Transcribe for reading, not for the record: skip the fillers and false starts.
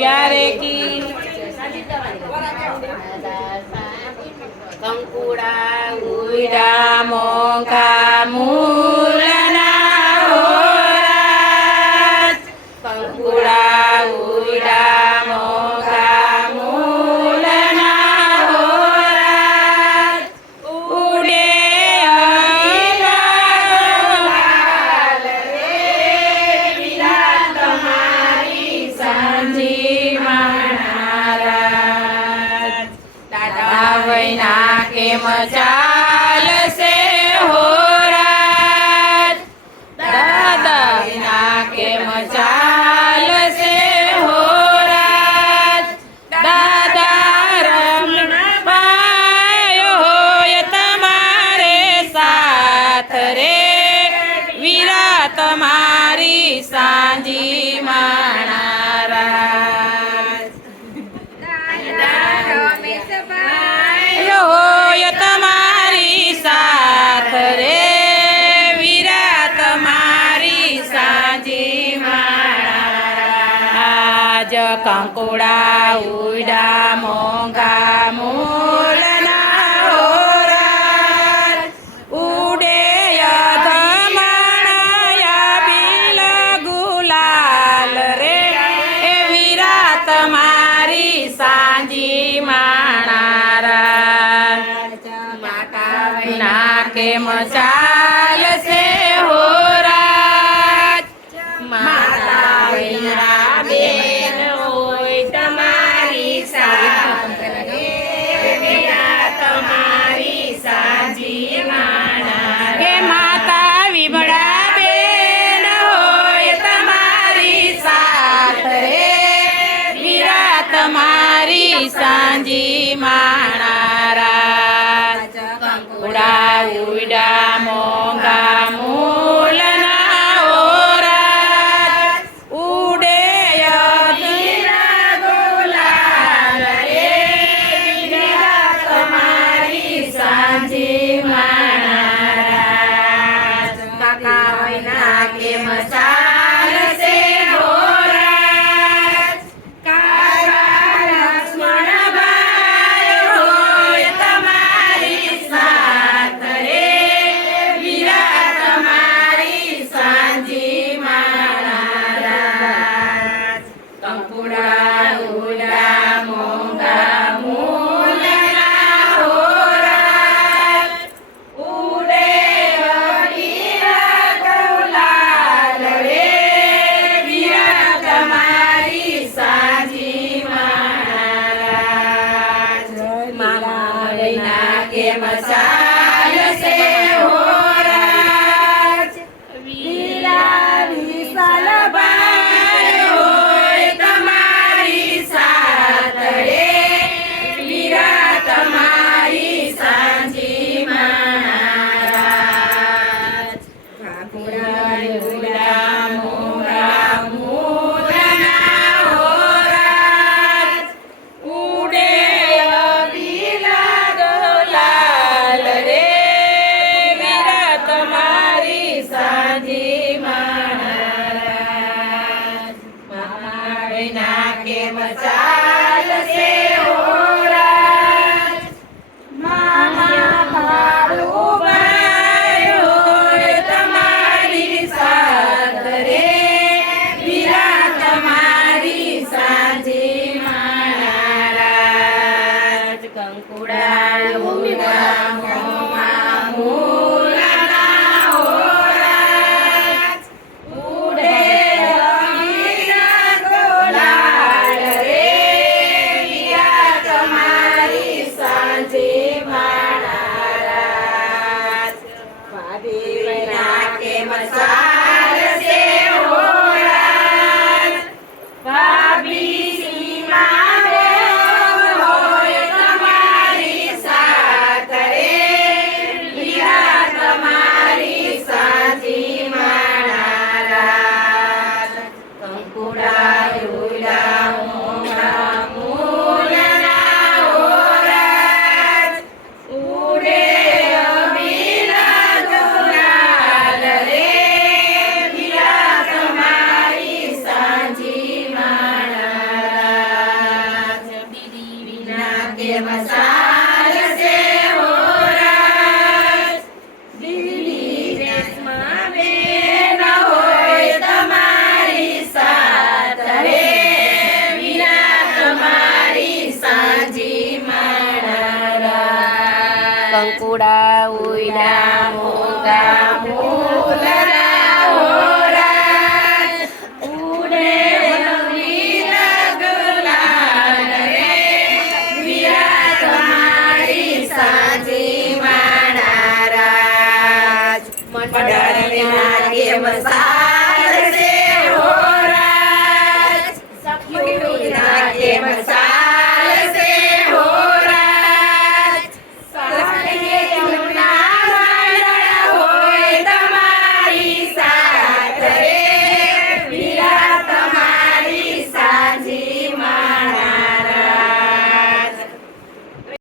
प्यारे की કંકુડા उड़ा मोंगा मूलना होराज कंकुड़ा उड़ा मोंगा मूलना होराज उड़े लाल रे विला तुम्हारी सांझी महाराज दादा वैना के मचाल से हो राज दादा वैना के मचाल से हो राज दादा रमण पायो होय तमारे साथ रे वीरा तमारी सांजी माणा राज होय तमारी साथ रे वीरा तमारी सांजी माणा आज कंकुड़ा उड़ा मोंगा मूलना होराज उड़े यधमाणया बिल गुलाल रे ए वीरा तमारी सांजी माणा राज माता वैना के मचाल से हो राज माता वैना बेन होय तमारी साथ रे वीरा तमारी सांजी माणा के माता विमळा बेन होय तमारी साथ रे वीरा तमारी सांजी माणा राज कंकुड़ा उड़ा मोंगा मूलना होराज उड़े यदीरा गुलाल रे वीरा तमारी सांजी माणा राज काका वैना के मचाल से हो राज काका लक्ष्मण भाई होय तमारी साथ रे वीरा तमारी सांजी माणा राज कंकुड़ा उड़ा मोंगा मूलना होराज उड़े यदीरा गुलाल रे वीरा तमारी सांजी माणा राज माला वैना के मसाल से हो राज वीरा विशाल बाय होय तमारी साथ रे वीरा तमारी सांजी माणा राज काकुड़ा उड़ा मोंगा मूलना होराज उड़े यदीरा गुलाल रे वीरा तमारी सांजी माणा राज माता वैना के मचाल से हो राज मामा भाड़ू भाई होय तमारी साथ रे वीरा तमारी सांजी माणा राज कंकुड़ा उड़ा मोंगा मूलना होराज उड़े यदीरा गुलाल रे वीरा કેમ સારસે હોરાજ દીદી રેશમા બેન હોય તમારી સાથ રે વીરા તમારી સાંજી માણારા કંકુડા ઉઈડા મોગા મૂલરા હોરાજ ઉડે રવિના ગુલાલ રે વીરા તમારી સાંજી માણારા મંડળના કેમ સારસે હોરાજ સખીઓના કેમ